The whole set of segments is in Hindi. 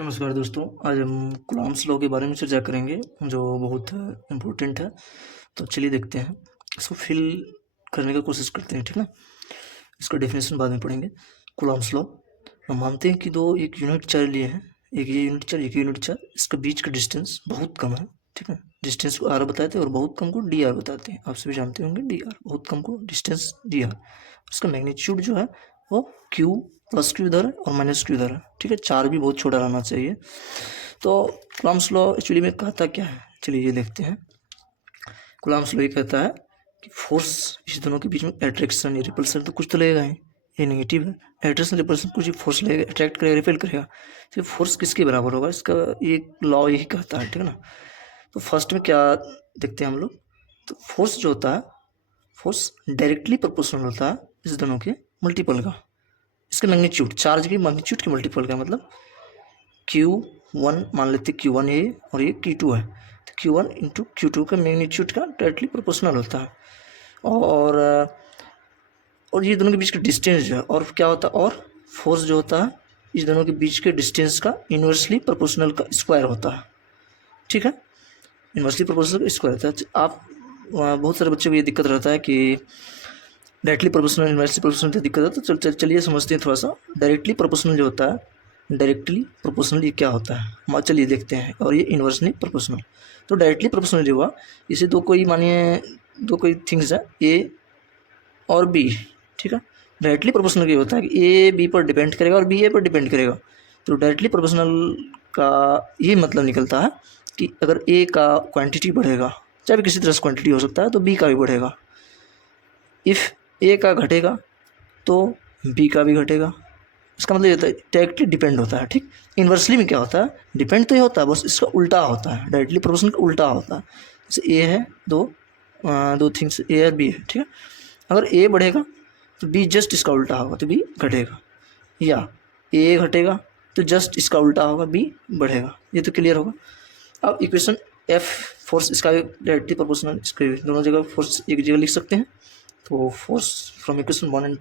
नमस्कार दोस्तों, आज हम कूलॉम्स लॉ के बारे में चर्चा करेंगे जो बहुत इम्पोर्टेंट है। तो चलिए देखते हैं, इसको फिल करने की कोशिश करते हैं, ठीक ना। इसका डेफिनेशन बाद में पढ़ेंगे। कूलॉम्स लॉ, हम मानते हैं कि दो एक यूनिट चार्ज लिए हैं, एक ये यूनिट चार्ज एक यूनिट चार्ज, इसका बीच का डिस्टेंस बहुत कम है, ठीक है। डिस्टेंस को आर बताते हैं और बहुत कम को डी आर बताते हैं। आप सभी जानते होंगे डी आर, बहुत कम को डिस्टेंस डी आर। उसका मैग्नीट्यूड जो है वो क्यू प्लस क्यू इधर है और माइनस क्यू इधर है, ठीक है। चार भी बहुत छोटा रहना चाहिए। तो कूलॉम्स लॉ एक्चुअली में कहता क्या है, चलिए ये देखते हैं। कूलॉम्स लॉ ये कहता है कि फोर्स इस दोनों के बीच में अट्रैक्शन या रिपल्सन तो कुछ तो लगेगा ही, ये नेगेटिव है। अट्रैक्शन रिपल्सन कुछ फोर्स लगेगा, अट्रैक्ट करेगा रिपेल करेगा, तो फोर्स किसके बराबर होगा, इसका ये लॉ यही कहता है, ठीक है ना। तो फर्स्ट में क्या देखते हैं हम लोग, तो फोर्स जो होता है, फोर्स डायरेक्टली प्रोपोर्शनल होता है इस दोनों के मल्टीपल का। इसका मैग्नीट्यूड, चार्ज की मैग्नीट्यूड के मल्टीपल का, मतलब Q1 मान लेते Q1 ये और ये Q2 है, तो Q1 इंटू Q2 का मैग्नीट्यूड का डायरेक्टली प्रोपोर्शनल होता है। और ये दोनों के बीच का डिस्टेंस जो है, और क्या होता है, और फोर्स जो होता है इस दोनों के बीच के डिस्टेंस का इन्वर्सली प्रोपोर्शनल का स्क्वायर होता है, ठीक है। इन्वर्सली प्रोपोर्शनल का स्क्वायर होता है। आप बहुत सारे बच्चों को ये दिक्कत रहता है कि डायरेक्टली प्रोपोर्शनल इन्वर्सली प्रोपोर्शनल तो दिक्कत है, तो चलिए समझते हैं थोड़ा सा। डायरेक्टली प्रोपोर्शनल जो होता है, डायरेक्टली प्रोपोर्शनल ये क्या होता है, चलिए देखते हैं। और ये इन्वर्सली प्रोपोर्शनल, तो डायरेक्टली प्रोपोर्शनल जो हुआ, इसे दो कोई थिंग्स है ए और बी, ठीक है। डायरेक्टली प्रोपोर्शनल ये होता है कि ए बी पर डिपेंड करेगा और बी ए पर डिपेंड करेगा। तो डायरेक्टली प्रोपोर्शनल का ये मतलब निकलता है कि अगर ए का क्वांटिटी बढ़ेगा, चाहे भी किसी तरह से क्वांटिटी हो सकता है, तो बी का भी बढ़ेगा। इफ़ ए का घटेगा तो बी का भी घटेगा। इसका मतलब ये होता है डायरेक्टली डिपेंड होता है, ठीक। इन्वर्सली में क्या होता है, डिपेंड तो ये होता है, बस इसका उल्टा होता है, डायरेक्टली प्रोपोर्शनल का उल्टा होता है। जैसे ए है, दो थिंग्स ए और बी है, ठीक है। अगर ए बढ़ेगा तो बी जस्ट इसका उल्टा होगा, तो बी घटेगा, या ए घटेगा तो जस्ट इसका उल्टा होगा, बी बढ़ेगा। ये तो क्लियर होगा। अब इक्वेशन एफ फोर्स, इसका भी डायरेक्टली प्रोपोर्शनल, इसके दोनों जगह फोर्स एक जगह लिख सकते हैं। तो force from equation 1 and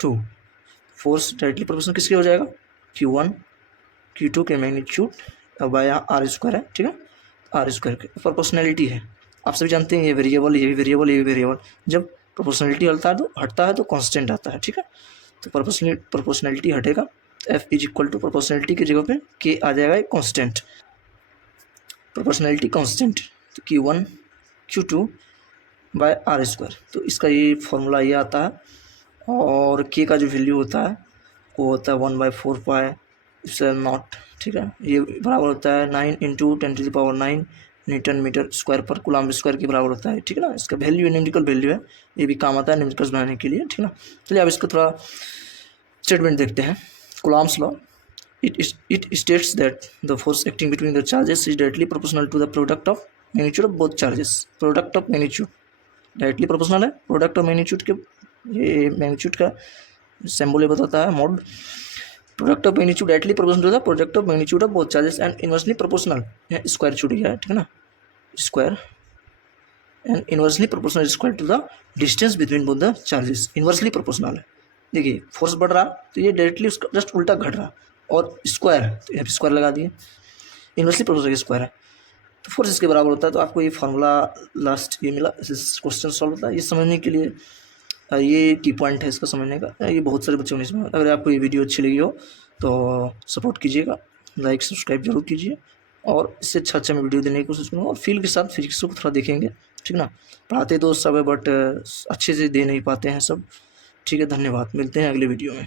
2, force directly proportional किसके हो जाएगा, Q1 Q2 के मैग्नीट्यूड बाय आर स्क्वायर है, ठीक है। आर स्क्वायर के प्रोपोर्शनैलिटी है, आप सभी जानते हैं ये वेरिएबल, ये भी वेरिएबल, ये भी वेरिएबल। जब प्रोपोर्शनैलिटी हटता है तो कांस्टेंट आता है, ठीक है। तो प्रोपोर्शनैलिटी हटेगा, F is equal to proportionality की जगह पे के आ जाएगा एक कांस्टेंट, प्रोपोर्शनैलिटी कांस्टेंट। तो Q1 Q2 bye are square, तो इसका ये फॉर्मूला ये आता है। और के का जो वैल्यू होता है वो होता है 1/4 पाई एप्सिलॉन नॉट, ठीक है। ये बराबर होता है 9 × 10⁹ न्यूटन मीटर स्क्वायर पर कूलॉम्ब स्क्वायर के बराबर होता है, ठीक है ना। इसका वैल्यू न्यूमेरिकल वैल्यू है, ये भी काम आता है न्यूमेरिकल्स बनाने के लिए, ठीक है ना। चलिए अब इसका थोड़ा स्टेटमेंट देखते हैं। Coulombs law, it states that the force acting between the charges is directly proportional to the product of magnitude of both charges। Product of magnitude directly proportional है, प्रोडक्ट ऑफ मैग्नीट्यूड के, ये मैग्नीट्यूड का सिंबल ये बताता है mode. Product of magnitude directly proportional to the product of magnitude of both charges and inversely proportional, square छूट गया है, ठीक है ना। Square and inversely proportional square to the distance between both the charges, inversely proportional है। देखिए फोर्स बढ़ रहा तो ये डायरेक्टली उसका जस्ट उल्टा घट रहा, और स्क्वायर है तो यहाँ पे स्क्वायर लगा दिए, इनवर्सली प्रोपोर्शनल स्क्वायर है तो फोर्स इसके बराबर होता है। तो आपको ये फार्मूला लास्ट ये मिला, इस क्वेश्चन सॉल्व होता है। ये समझने के लिए ये की पॉइंट है इसका समझने का, ये बहुत सारे बच्चों ने समझा। अगर आपको ये वीडियो अच्छी लगी हो तो सपोर्ट कीजिएगा, लाइक सब्सक्राइब जरूर कीजिए, और इससे अच्छा मैं वीडियो देने की कोशिश करूँगा। और फील के साथ फिजिक्स को थोड़ा देखेंगे, ठीक ना। पढ़ाते तो सब है बट अच्छे से दे नहीं पाते हैं सब, ठीक है। धन्यवाद, मिलते हैं अगले वीडियो में।